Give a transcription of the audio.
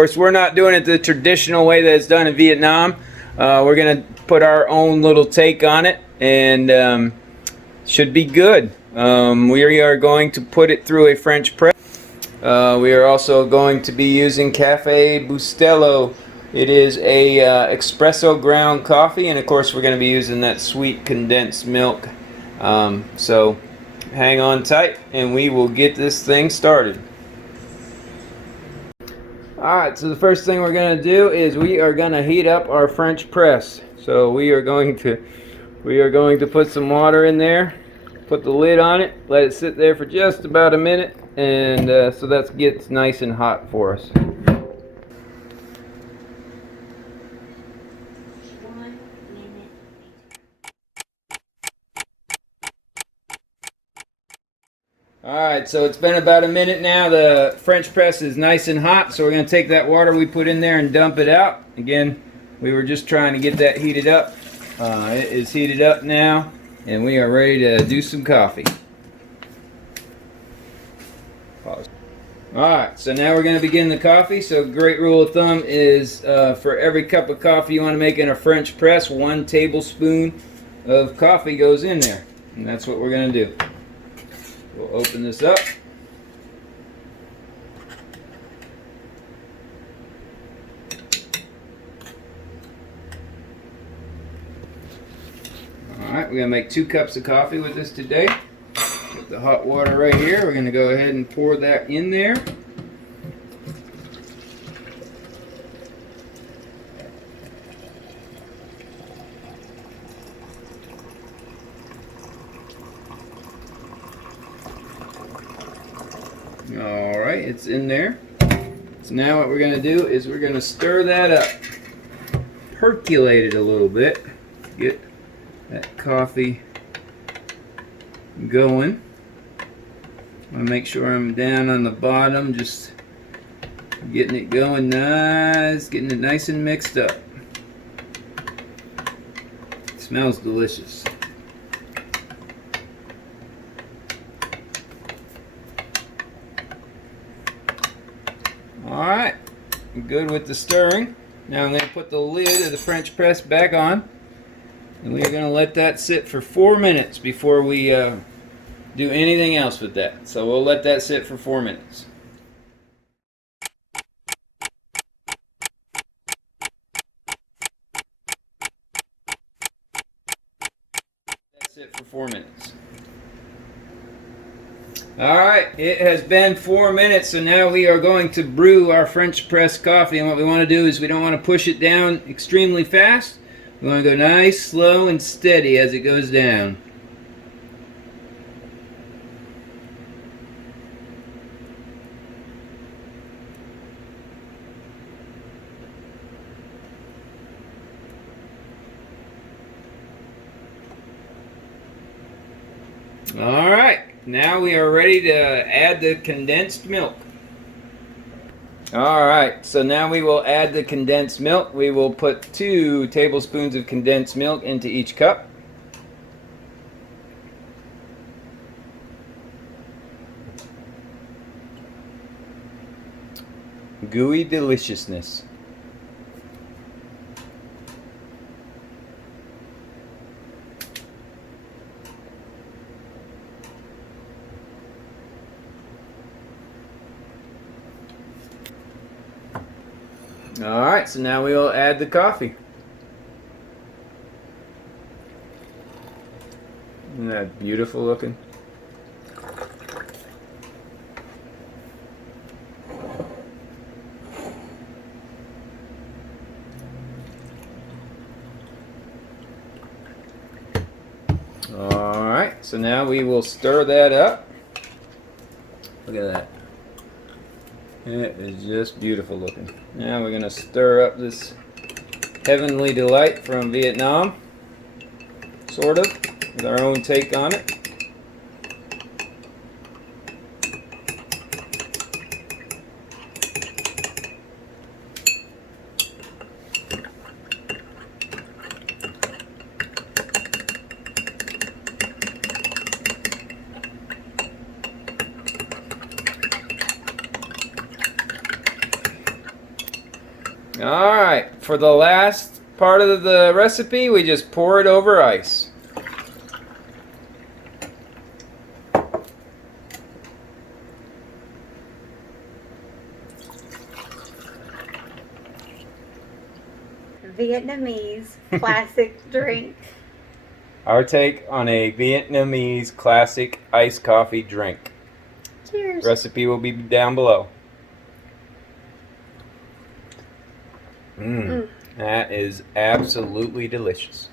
course, we're not doing it the traditional way that it's done in Vietnam. We're going to put our own little take on it, and should be good. We are going to put it through a French press. We are also going to be using Cafe Bustelo. It is a espresso ground coffee, and of course we're going to be using that sweet condensed milk. So hang on tight and we will get this thing started. Alright, so the first thing we're going to do is we are going to heat up our French press. So we are going to put some water in there, put the lid on it, let it sit there for just about a minute, and so that gets nice and hot for us. Alright, so it's been about a minute now. The French press is nice and hot, so we're going to take that water we put in there and dump it out. Again, we were just trying to get that heated up. It is heated up now, and we are ready to do some coffee. Pause. Alright, so now we're going to begin the coffee. So great rule of thumb is for every cup of coffee you want to make in a French press, 1 tablespoon of coffee goes in there. And that's what we're going to do. We'll open this up. Alright, we're going to make 2 cups of coffee with this today. Put the hot water right here. We're going to go ahead and pour that in there. Alright, it's in there. So now what we're going to do is we're going to stir that up. Percolate it a little bit. Get that coffee going. I want to make sure I'm down on the bottom, just getting it going nice, getting it nice and mixed up. It smells delicious. Alright, good with the stirring. Now I'm going to put the lid of the French press back on, and we are going to let that sit for 4 minutes before we do anything else with that. So we'll let that sit for 4 minutes. That's it for 4 minutes. Alright, it has been 4 minutes, so now we are going to brew our French press coffee. And what we want to do is we don't want to push it down extremely fast. We want to go nice, slow, and steady as it goes down. Alright, now we are ready to add the condensed milk. Alright, so now we will add the condensed milk. We will put 2 tablespoons of condensed milk into each cup. Gooey deliciousness. Alright, so now we will add the coffee. Isn't that beautiful looking? Alright, so now we will stir that up. Look at that. It is just beautiful looking. Now we're going to stir up this heavenly delight from Vietnam, sort of, with our own take on it. All right, for the last part of the recipe, we just pour it over ice. Vietnamese classic drink. Our take on a Vietnamese classic iced coffee drink. Cheers. Recipe will be down below. That is absolutely delicious.